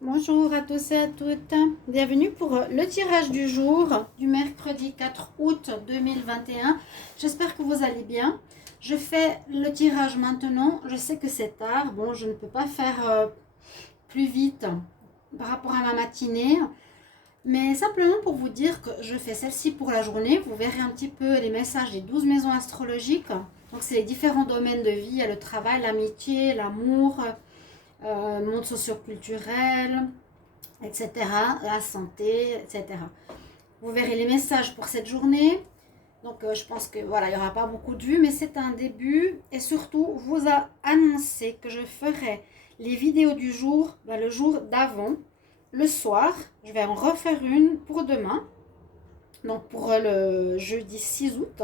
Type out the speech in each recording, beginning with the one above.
Bonjour à tous et à toutes. Bienvenue pour le tirage du jour du mercredi 4 août 2021. J'espère que vous allez bien. Je fais le tirage maintenant. Je sais que c'est tard. Bon, je ne peux pas faire plus vite par rapport à ma matinée. Mais simplement pour vous dire que je fais celle-ci pour la journée. Vous verrez un petit peu les messages des 12 maisons astrologiques. Donc, c'est les différents domaines de vie. Il y a le travail, l'amitié, l'amour, le monde socio-culturel, etc., la santé, etc. Vous verrez les messages pour cette journée. Donc, je pense que voilà, il n'y aura pas beaucoup de vues, mais c'est un début. Et surtout, vous a annoncé que je ferai les vidéos du jour, le jour d'avant, le soir. Je vais en refaire une pour demain. Donc, pour le jeudi 6 août,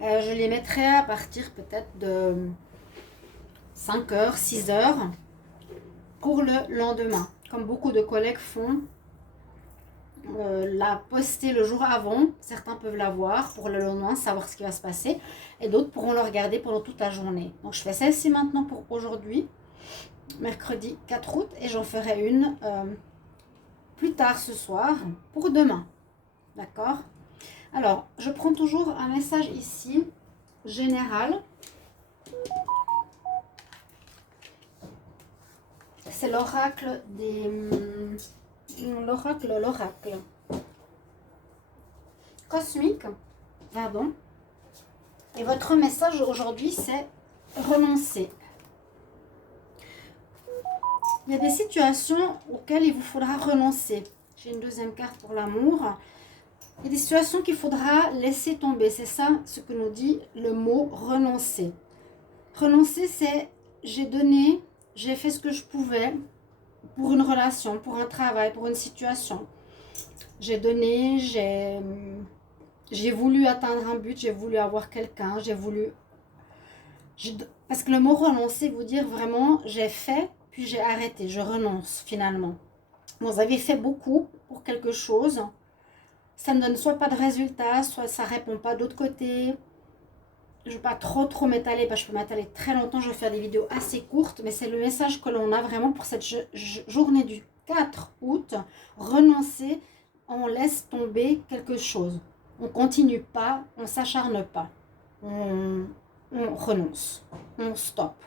je les mettrai à partir peut-être de 5h, 6h pour le lendemain. Comme beaucoup de collègues font, la poster le jour avant. Certains peuvent la voir pour le lendemain, savoir ce qui va se passer. Et d'autres pourront le regarder pendant toute la journée. Donc je fais celle-ci maintenant pour aujourd'hui, mercredi 4 août. Et j'en ferai une plus tard ce soir pour demain. D'accord? Alors, je prends toujours un message ici, général. C'est l'oracle des... L'oracle cosmique, pardon. Et votre message aujourd'hui, c'est renoncer. Il y a des situations auxquelles il vous faudra renoncer. J'ai une deuxième carte pour l'amour. Il y a des situations qu'il faudra laisser tomber. C'est ça ce que nous dit le mot renoncer. Renoncer, c'est j'ai donné, j'ai fait ce que je pouvais pour une relation, pour un travail, pour une situation. J'ai donné, j'ai voulu atteindre un but, j'ai voulu avoir quelqu'un, parce que le mot renoncer veut dire vraiment j'ai fait, puis j'ai arrêté, je renonce finalement. Vous avez fait beaucoup pour quelque chose, ça ne donne soit pas de résultat, soit ça ne répond pas d'autre côté. Je ne vais pas trop m'étaler, parce que je peux m'étaler très longtemps, je vais faire des vidéos assez courtes, mais c'est le message que l'on a vraiment pour cette journée du 4 août. Renoncer, on laisse tomber quelque chose. On ne continue pas, on ne s'acharne pas. On renonce, on stoppe.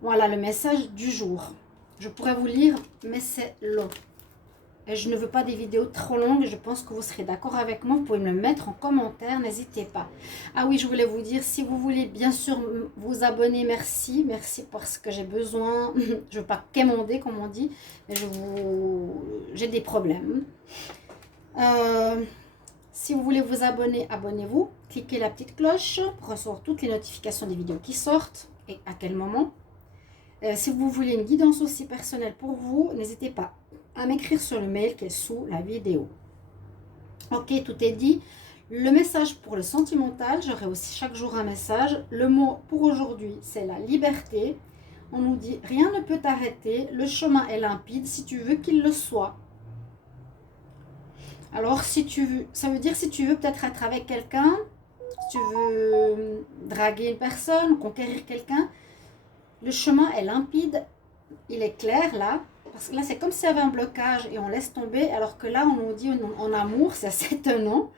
Voilà le message du jour. Je pourrais vous lire, mais c'est long. Et je ne veux pas des vidéos trop longues, je pense que vous serez d'accord avec moi. Vous pouvez me le mettre en commentaire, n'hésitez pas. Ah oui, je voulais vous dire, si vous voulez bien sûr vous abonner, merci. Merci parce que j'ai besoin, je ne veux pas quémander comme on dit, mais j'ai des problèmes. Si vous voulez vous abonner, abonnez-vous. Cliquez la petite cloche pour recevoir toutes les notifications des vidéos qui sortent et à quel moment. Si vous voulez une guidance aussi personnelle pour vous, n'hésitez pas à m'écrire sur le mail qui est sous la vidéo. Ok, tout est dit. Le message pour le sentimental, j'aurai aussi chaque jour un message. Le mot pour aujourd'hui, c'est la liberté. On nous dit, rien ne peut t'arrêter, le chemin est limpide si tu veux qu'il le soit. Alors, si tu veux, ça veut dire si tu veux peut-être être avec quelqu'un, si tu veux draguer une personne, conquérir quelqu'un, le chemin est limpide, il est clair là. Parce que là, c'est comme s'il y avait un blocage et on laisse tomber, alors que là, on nous dit en amour, c'est assez étonnant.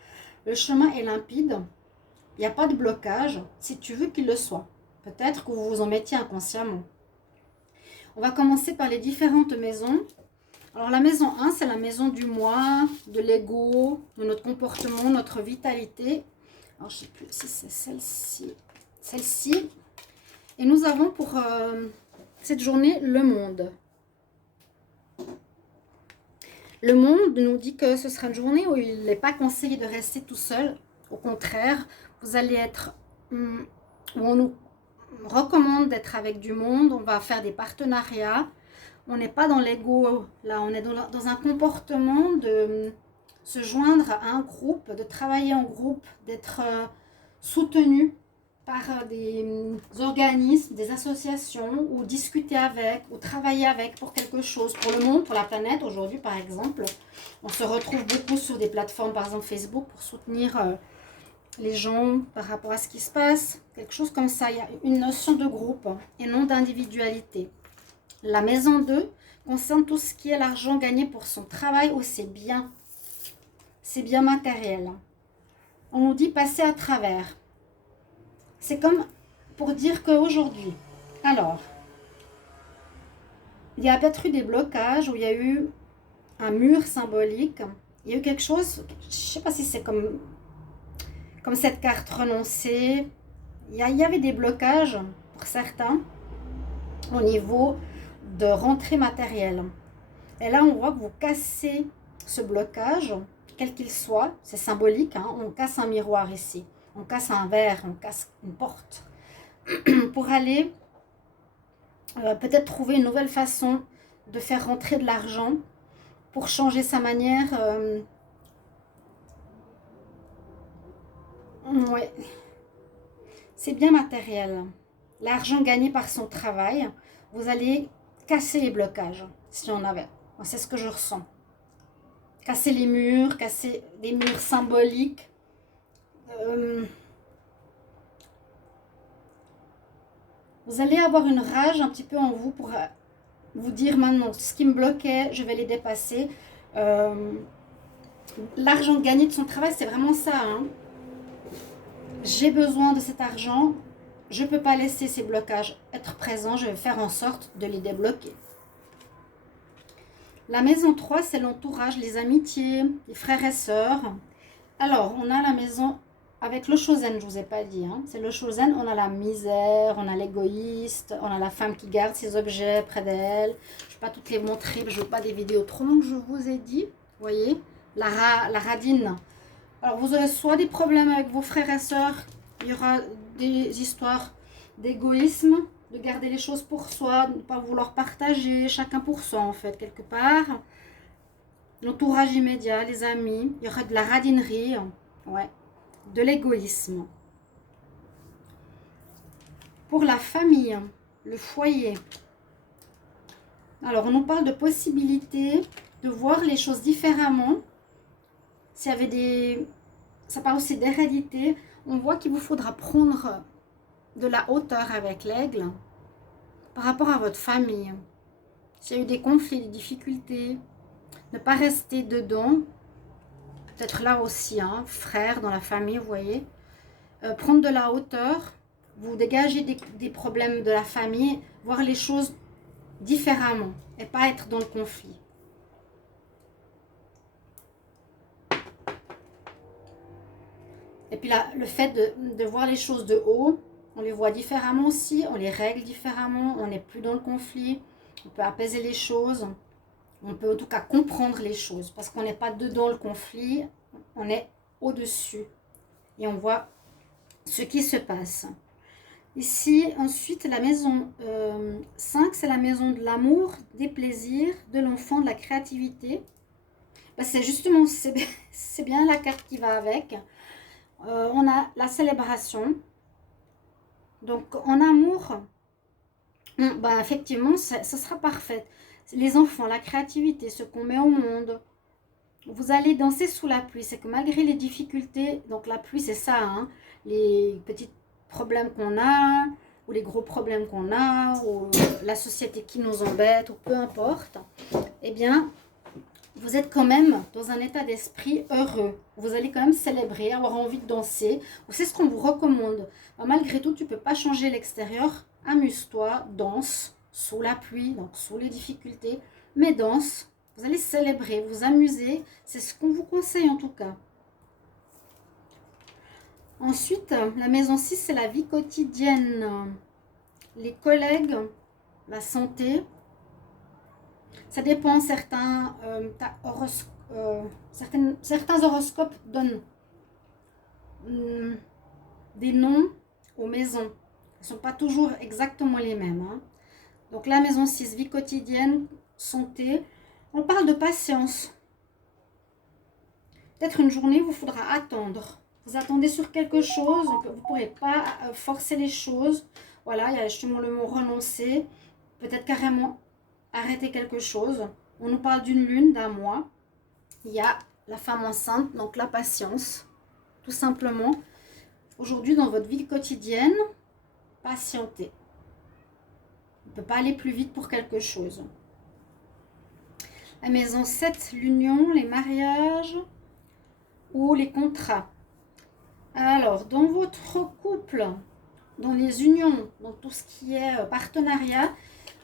Le chemin est limpide, il n'y a pas de blocage, si tu veux qu'il le soit. Peut-être que vous vous en mettiez inconsciemment. On va commencer par les différentes maisons. Alors, la maison 1, c'est la maison du moi, de l'ego, de notre comportement, notre vitalité. Alors, je ne sais plus si c'est celle-ci. Celle-ci. Et nous avons pour cette journée le monde. Le monde nous dit que ce sera une journée où il n'est pas conseillé de rester tout seul. Au contraire, vous allez être... où on nous recommande d'être avec du monde. On va faire des partenariats. On n'est pas dans l'ego. Là, on est dans un comportement de se joindre à un groupe, de travailler en groupe, d'être soutenu par des organismes, des associations, ou discuter avec, ou travailler avec pour quelque chose, pour le monde, pour la planète. Aujourd'hui, par exemple, on se retrouve beaucoup sur des plateformes, par exemple Facebook, pour soutenir les gens par rapport à ce qui se passe. Quelque chose comme ça. Il y a une notion de groupe et non d'individualité. La maison 2, concerne tout ce qui est l'argent gagné pour son travail ou ses biens. C'est bien matériel. On nous dit passer à travers. C'est comme pour dire qu'aujourd'hui, alors, il y a peut-être eu des blocages où il y a eu un mur symbolique. Il y a eu quelque chose, je ne sais pas si c'est comme cette carte renoncer. Il y avait des blocages pour certains au niveau de rentrée matérielle. Et là, on voit que vous cassez ce blocage, quel qu'il soit. C'est symbolique, hein, on casse un miroir ici. On casse un verre, on casse une porte. Pour aller peut-être trouver une nouvelle façon de faire rentrer de l'argent, pour changer sa manière. Ouais. C'est bien matériel. L'argent gagné par son travail, vous allez casser les blocages, si on avait. C'est ce que je ressens. Casser les murs, casser des murs symboliques. Vous allez avoir une rage un petit peu en vous pour vous dire maintenant, ce qui me bloquait, je vais les dépasser. L'argent gagné de son travail, c'est vraiment ça. Hein. J'ai besoin de cet argent. Je ne peux pas laisser ces blocages être présents. Je vais faire en sorte de les débloquer. La maison 3, c'est l'entourage, les amitiés, les frères et sœurs. Alors, on a la maison avec le Chosen, je ne vous ai pas dit. Hein. C'est le Chosen, on a la misère, on a l'égoïste, on a la femme qui garde ses objets près d'elle. Je ne vais pas toutes les montrer, je ne veux pas des vidéos trop longues, je vous ai dit. Vous voyez, la radine. Alors, vous aurez soit des problèmes avec vos frères et sœurs, il y aura des histoires d'égoïsme, de garder les choses pour soi, de ne pas vouloir partager, chacun pour soi en fait, quelque part. L'entourage immédiat, les amis, il y aura de la radinerie, ouais, de l'égoïsme. Pour la famille, le foyer. Alors, on nous parle de possibilités de voir les choses différemment. S'il y avait des... Ça parle aussi d'hérédité. On voit qu'il vous faudra prendre de la hauteur avec l'aigle par rapport à votre famille. S'il y a eu des conflits, des difficultés, ne pas rester dedans. Peut-être là aussi, hein, frère dans la famille, vous voyez. Prendre de la hauteur, vous dégager des problèmes de la famille, voir les choses différemment et pas être dans le conflit. Et puis là, le fait de voir les choses de haut, on les voit différemment aussi, on les règle différemment, on n'est plus dans le conflit, on peut apaiser les choses, on peut en tout cas comprendre les choses, parce qu'on n'est pas dedans le conflit, on est au-dessus et on voit ce qui se passe. Ici, ensuite, la maison 5, c'est la maison de l'amour, des plaisirs, de l'enfant, de la créativité. Ben, c'est justement, c'est bien la carte qui va avec. On a la célébration. Donc, en amour, ben, effectivement, ce sera parfait. Les enfants, la créativité, ce qu'on met au monde. Vous allez danser sous la pluie. C'est que malgré les difficultés, donc la pluie, c'est ça, hein, les petits problèmes qu'on a, ou les gros problèmes qu'on a, ou la société qui nous embête, ou peu importe, eh bien, vous êtes quand même dans un état d'esprit heureux. Vous allez quand même célébrer, avoir envie de danser. C'est ce qu'on vous recommande. Malgré tout, tu ne peux pas changer l'extérieur. Amuse-toi, danse sous la pluie, donc sous les difficultés. Mais danse, vous allez célébrer, vous amuser. C'est ce qu'on vous conseille en tout cas. Ensuite, la maison 6, c'est la vie quotidienne. Les collègues, la santé. Ça dépend, certains horoscopes donnent des noms aux maisons. Elles ne sont pas toujours exactement les mêmes. Hein. Donc la maison 6, vie quotidienne, santé. On parle de patience. Peut-être une journée, il vous faudra attendre. Vous attendez sur quelque chose, vous ne pourrez pas forcer les choses. Voilà, il y a justement le mot renoncer. Peut-être carrément arrêter quelque chose. On nous parle d'une lune, d'un mois. Il y a la femme enceinte, donc la patience, tout simplement. Aujourd'hui, dans votre vie quotidienne, patientez. On ne peut pas aller plus vite pour quelque chose. La maison 7, l'union, les mariages ou les contrats. Alors, dans votre couple, dans les unions, dans tout ce qui est partenariat,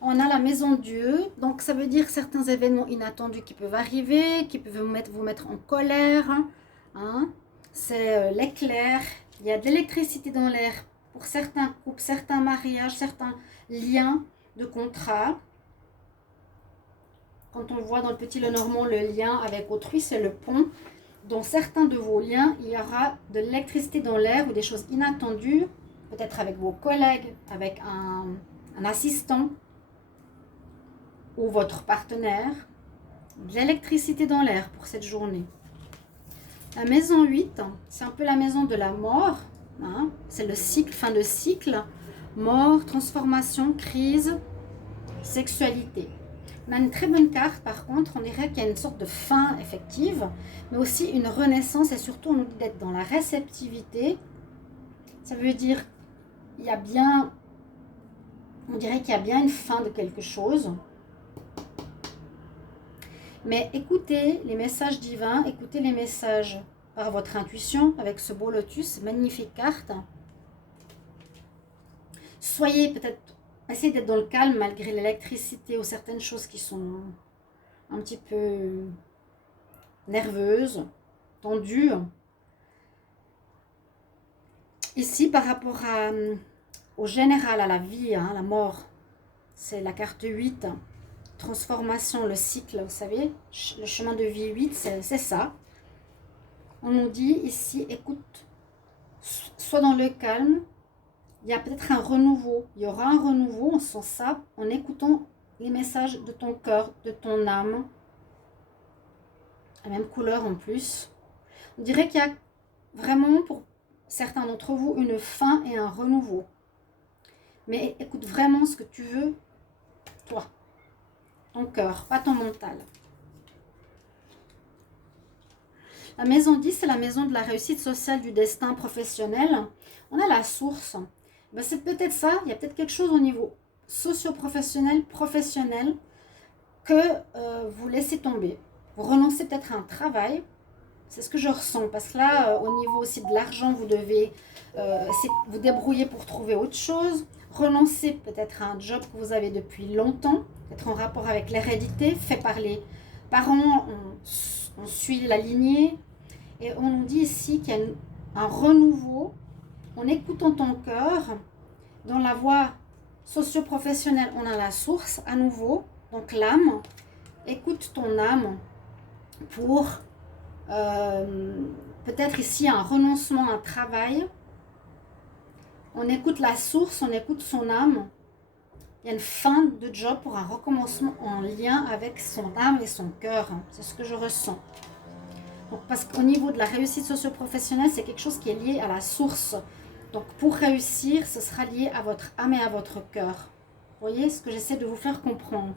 on a la maison Dieu. Donc, ça veut dire certains événements inattendus qui peuvent arriver, qui peuvent vous mettre en colère. Hein. C'est l'éclair. Il y a de l'électricité dans l'air pour certains couples, certains mariages, certains liens de contrat. Quand on voit dans le petit Lenormand le lien avec autrui, c'est le pont. Dans certains de vos liens, il y aura de l'électricité dans l'air ou des choses inattendues, peut-être avec vos collègues, avec un assistant ou votre partenaire. De l'électricité dans l'air pour cette journée. La maison 8, c'est un peu la maison de la mort. Hein, c'est le cycle, fin de cycle. Mort, transformation, crise, sexualité. On a une très bonne carte, par contre, on dirait qu'il y a une sorte de fin effective, mais aussi une renaissance, et surtout on nous dit d'être dans la réceptivité. Ça veut dire, il y a bien, on dirait qu'il y a bien une fin de quelque chose. Mais écoutez les messages divins, écoutez les messages par votre intuition, avec ce beau lotus, magnifique carte. Soyez peut-être... Essayez d'être dans le calme malgré l'électricité ou certaines choses qui sont un petit peu nerveuses, tendues. Ici, par rapport au général, à la vie, hein, la mort, c'est la carte 8, transformation, le cycle, vous savez, le chemin de vie 8, c'est ça. On nous dit ici, écoute, sois dans le calme. Il y a peut-être un renouveau, il y aura un renouveau, on sent ça en écoutant les messages de ton cœur, de ton âme. La même couleur en plus. On dirait qu'il y a vraiment pour certains d'entre vous une fin et un renouveau. Mais écoute vraiment ce que tu veux, toi, ton cœur, pas ton mental. La maison 10, c'est la maison de la réussite sociale, du destin professionnel. On a la source. Ben, c'est peut-être ça, il y a peut-être quelque chose au niveau socio-professionnel, professionnel, que vous laissez tomber. Vous renoncez peut-être à un travail, c'est ce que je ressens, parce que là, au niveau aussi de l'argent, vous devez vous débrouiller pour trouver autre chose, renoncer peut-être à un job que vous avez depuis longtemps, peut-être en rapport avec l'hérédité, fait par les parents, on suit la lignée, et on nous dit ici qu'il y a un renouveau, en écoutant ton cœur, dans la voie socio-professionnelle, on a la source à nouveau, donc l'âme. Écoute ton âme pour peut-être ici un renoncement à un travail. On écoute la source, on écoute son âme. Il y a une fin de job pour un recommencement en lien avec son âme et son cœur. C'est ce que je ressens. Donc, parce qu'au niveau de la réussite socio-professionnelle, c'est quelque chose qui est lié à la source. Donc, pour réussir, ce sera lié à votre âme et à votre cœur. Vous voyez ce que j'essaie de vous faire comprendre.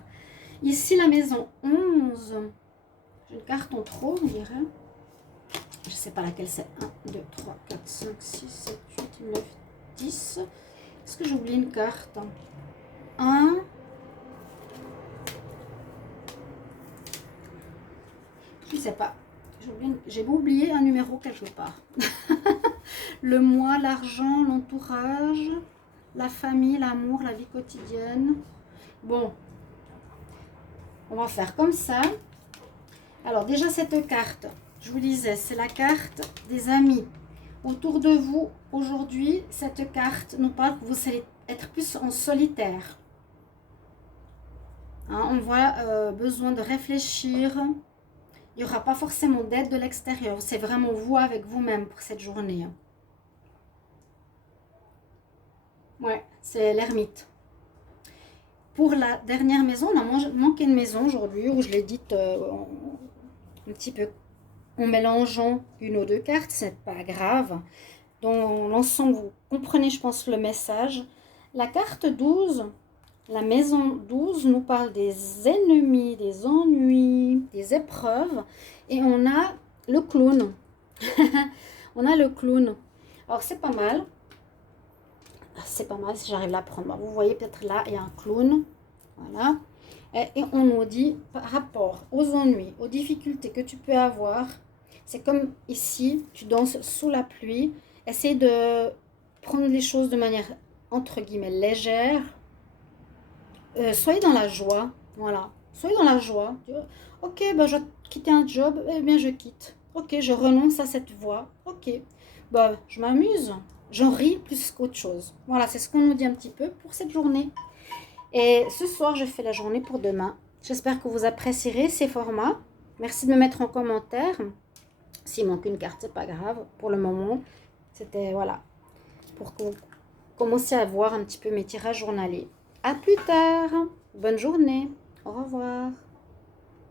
Ici, la maison 11. J'ai une carte en trop, on dirait. Je ne sais pas laquelle c'est. 1, 2, 3, 4, 5, 6, 7, 8, 9, 10. Est-ce que j'ai oublié une carte? 1. Je ne sais pas. J'ai oublié un numéro quelque part. Le moi, l'argent, l'entourage, la famille, l'amour, la vie quotidienne. Bon, on va faire comme ça. Alors déjà cette carte, je vous disais, c'est la carte des amis. Autour de vous, aujourd'hui, cette carte nous parle que vous allez être plus en solitaire. Hein, on voit besoin de réfléchir. Il n'y aura pas forcément d'aide de l'extérieur. C'est vraiment vous avec vous-même pour cette journée. Ouais, c'est l'ermite. Pour la dernière maison, on a manqué une maison aujourd'hui, où je l'ai dite un petit peu en mélangeant une ou deux cartes, c'est pas grave. Dans l'ensemble, vous comprenez, je pense, le message. La carte 12, la maison 12 nous parle des ennemis, des ennuis, des épreuves. Et on a le clown. On a le clown. Alors, c'est pas mal. C'est pas mal si j'arrive à la prendre. Vous voyez peut-être là, il y a un clown. Voilà. Et on nous dit par rapport aux ennuis, aux difficultés que tu peux avoir, c'est comme ici, tu danses sous la pluie. Essaye de prendre les choses de manière entre guillemets légère. Soyez dans la joie, voilà. Soyez dans la joie. Ok, bah, je dois quitter un job, eh bien je quitte. Ok, je renonce à cette voie. Ok, bah, je m'amuse. J'en ris plus qu'autre chose. Voilà, c'est ce qu'on nous dit un petit peu pour cette journée. Et ce soir, je fais la journée pour demain. J'espère que vous apprécierez ces formats. Merci de me mettre en commentaire. S'il manque une carte, c'est pas grave. Pour le moment, c'était voilà, pour que vous commenciez à voir un petit peu mes tirages journaliers. À plus tard. Bonne journée. Au revoir.